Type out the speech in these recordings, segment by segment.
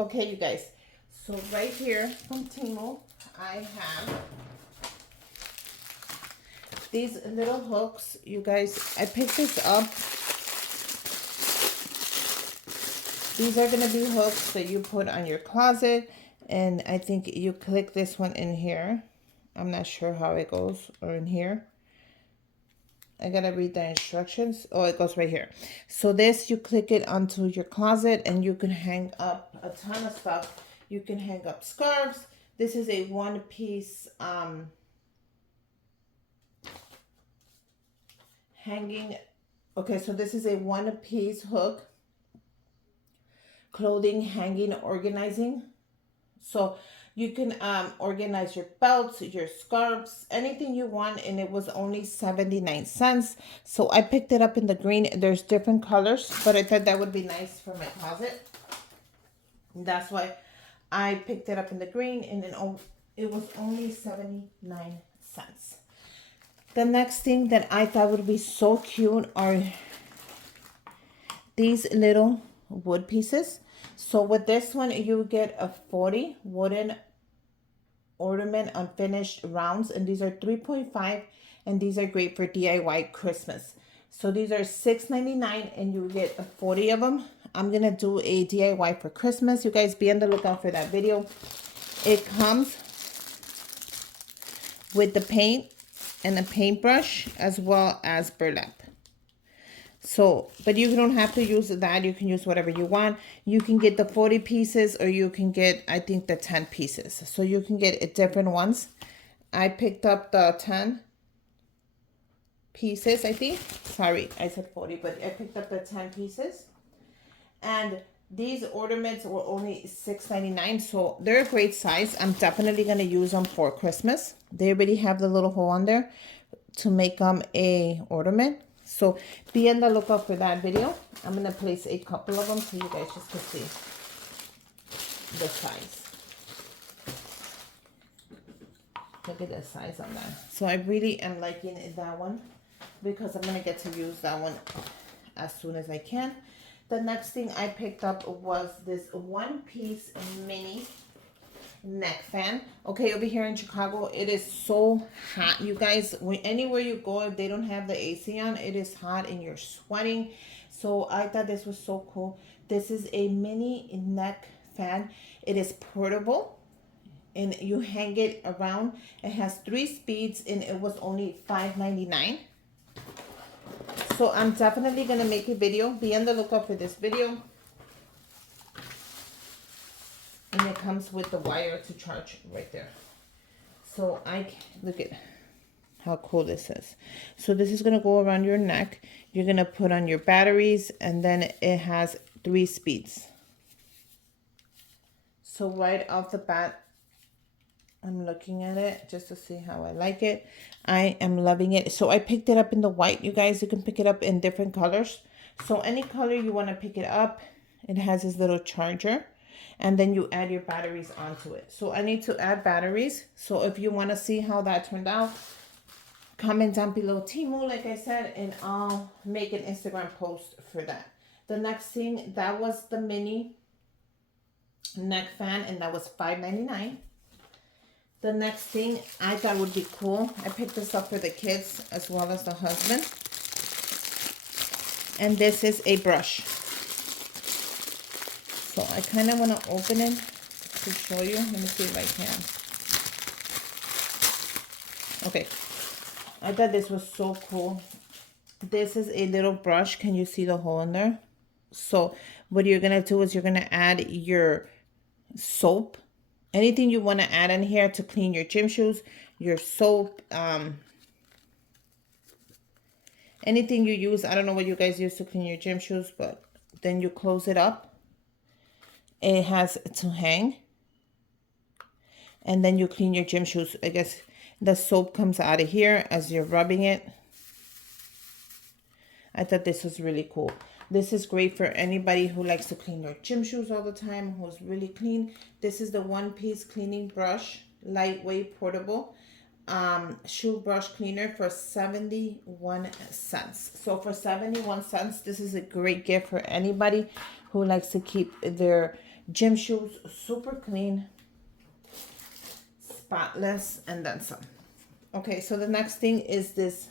Okay, you guys. So right here from Temu, I have these little hooks. You guys, I picked this up. These are going to be hooks that you put on your closet. And I think you click this one in here. I'm not sure how it goes, or in here. I gotta read the instructions. Oh, it goes right here. So this, you click it onto your closet and you can hang up a ton of stuff. You can hang up scarves. This is a one-piece hanging. Okay, so this is a one-piece hook. Clothing hanging organizing. So you can organize your belts, your scarves, anything you want, and it was only 79 cents. So I picked it up in the green. There's different colors, but I thought that would be nice for my closet. That's why I picked it up in the green, and then it was only 79 cents. The next thing that I thought would be so cute are these little wood pieces. So with this one, you get a 40 wooden ornament unfinished rounds, and these are 3.5, and these are great for DIY Christmas. So these are $6.99, and you get 40 of them. I'm gonna do a DIY for Christmas. You guys be on the lookout for that video. It comes with the paint and a paintbrush as well as burlap. So, but you don't have to use that. You can use whatever you want. You can get the 40 pieces, or you can get, I think, the 10 pieces. So you can get different ones. I picked up the 10 pieces, I think. Sorry, I said 40, but I picked up the 10 pieces. And these ornaments were only $6.99, so they're a great size. I'm definitely going to use them for Christmas. They already have the little hole on there to make them a ornament. So be on the lookout for that video. I'm going to place a couple of them so you guys just can see the size. Look at the size on that. So I really am liking that one because I'm going to get to use that one as soon as I can. The next thing I picked up was this one-piece mini neck fan. Okay, over here in Chicago, it is so hot, you guys. Anywhere you go, if they don't have the AC on, it is hot and you're sweating. So I thought this was so cool. This is a mini neck fan. It is portable and you hang it around. It has 3 speeds and it was only $5.99. So I'm definitely gonna make a video. Be on the lookout for this video. And it comes with the wire to charge right there. So look at how cool this is. So this is going to go around your neck. You're going to put on your batteries, and then it has 3 speeds. So right off the bat, I'm looking at it just to see how I like it. I am loving it. So I picked it up in the white. You guys, you can pick it up in different colors. So any color you want to pick it up, it has this little charger. And then you add your batteries onto it. So I need to add batteries. So if you want to see how that turned out, comment down below Temu, like I said, and I'll make an Instagram post for that. The next thing, that was the mini neck fan, and that was $5.99. The next thing I thought would be cool, I picked this up for the kids as well as the husband. And this is a brush. So I kind of want to open it to show you. Let me see if I can. Okay. I thought this was so cool. This is a little brush. Can you see the hole in there? So what you're going to do is you're going to add your soap. Anything you want to add in here to clean your gym shoes, your soap, anything you use. I don't know what you guys use to clean your gym shoes, but then you close it up. It has to hang, and then you clean your gym shoes. I guess the soap comes out of here as you're rubbing it. I thought this was really cool. This is great for anybody who likes to clean their gym shoes all the time, who's really clean. This is the one-piece cleaning brush, lightweight, portable shoe brush cleaner for 71 cents. So for 71 cents, this is a great gift for anybody who likes to keep their Gym shoes, super clean, spotless, and then some. Okay, so the next thing is this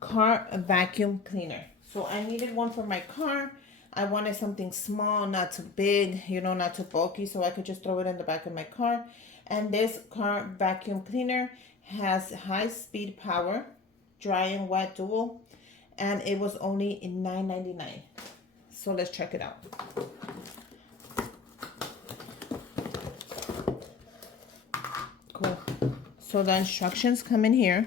car vacuum cleaner. So I needed one for my car. I wanted something small, not too big, you know, not too bulky, so I could just throw it in the back of my car. And this car vacuum cleaner has high speed power, dry and wet dual, and it was only $9.99. So let's check it out. Cool. So the instructions come in here.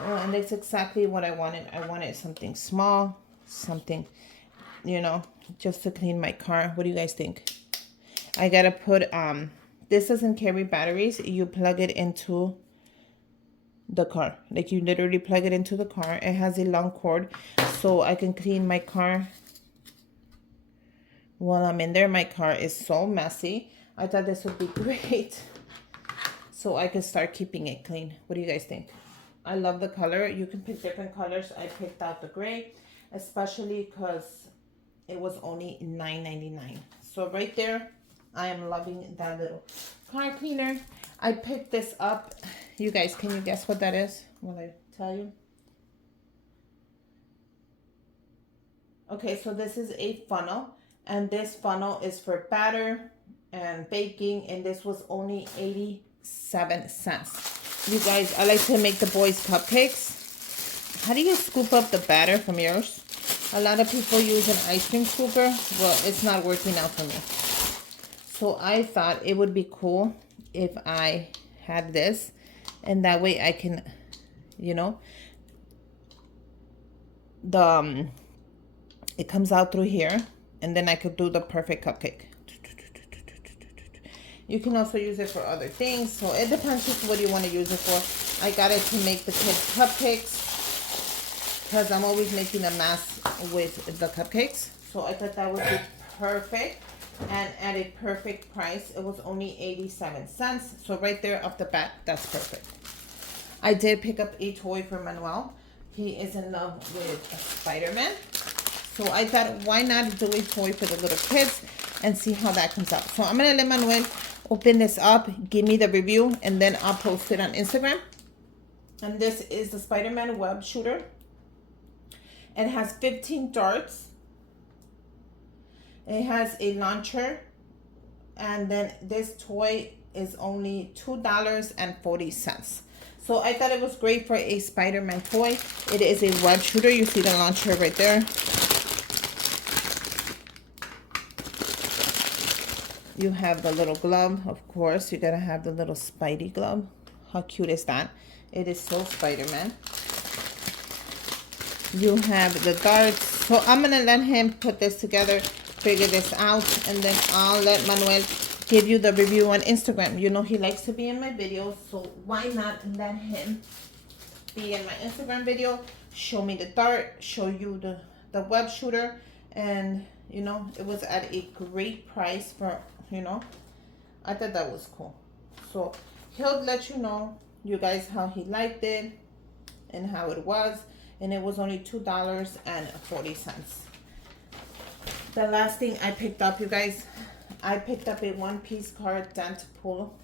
Oh, and it's exactly what I wanted. I wanted something small, something, you know, just to clean my car. What do you guys think? I gotta put, this doesn't carry batteries. You plug it into the car. Like you literally plug it into the car. It has a long cord, so I can clean my car while I'm in there. My car is so messy. I thought this would be great, so I can start keeping it clean. What do you guys think? I love the color. You can pick different colors. I picked out the gray, especially because it was only $9.99. So right there, I am loving that little car cleaner. I picked this up. You guys, can you guess what that is? Will I tell you? Okay, so this is a funnel, and this funnel is for batter and baking, and this was only 87 cents. You guys, I like to make the boys cupcakes. How do you scoop up the batter from yours? A lot of people use an ice cream scooper. Well, it's not working out for me. So I thought it would be cool if I had this, and that way I can, you know, it comes out through here, and then I could do the perfect cupcake. You can also use it for other things, so it depends just what you want to use it for. I got it to make the kids cupcakes because I'm always making a mess with the cupcakes. So I thought that would be perfect, and at a perfect price. It was only 87 cents. So right there off the bat, that's perfect. I did pick up a toy for Manuel. He is in love with Spider-Man. So I thought, why not do a toy for the little kids and see how that comes out. So I'm going to let Manuel open this up, give me the review, and then I'll post it on Instagram. And this is the Spider-Man web shooter. It has 15 darts. It has a launcher. And then this toy is only $2.40. So I thought it was great for a Spider-Man toy. It is a web shooter. You see the launcher right there. You have the little glove, of course. You gotta have the little Spidey glove. How cute is that? It is so Spider-Man. You have the darts. So I'm gonna let him put this together, figure this out, and then I'll let Manuel give you the review on Instagram. You know he likes to be in my videos, so why not let him be in my Instagram video, show me the dart, show you the web shooter, and you know, it was at a great price for, you know, I thought that was cool. So he'll let you know, you guys, how he liked it and how it was. And it was only $2.40. The last thing I picked up, you guys, I picked up a one-piece card dent pull.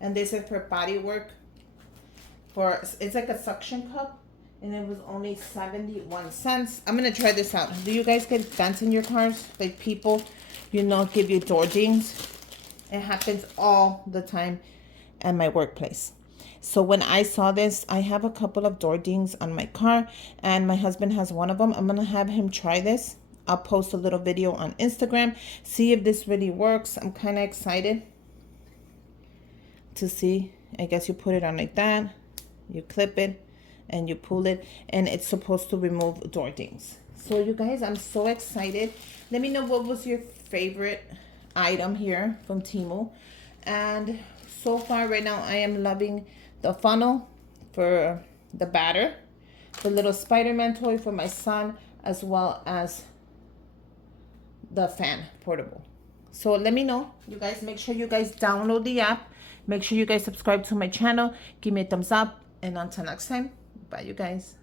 And this is for body work. It's like a suction cup. And it was only 71 cents. I'm going to try this out. Do you guys get dents in your cars? Like people, you know, give you door dings. It happens all the time at my workplace. So when I saw this, I have a couple of door dings on my car. And my husband has one of them. I'm going to have him try this. I'll post a little video on Instagram. See if this really works. I'm kind of excited to see. I guess you put it on like that. You clip it. And you pull it, and it's supposed to remove door dings. So you guys, I'm so excited. Let me know what was your favorite item here from Temu. And so far right now, I am loving the funnel for the batter, the little Spider-Man toy for my son, as well as the fan portable. So let me know, you guys. Make sure you guys download the app. Make sure you guys subscribe to my channel. Give me a thumbs up, and until next time, bye, you guys.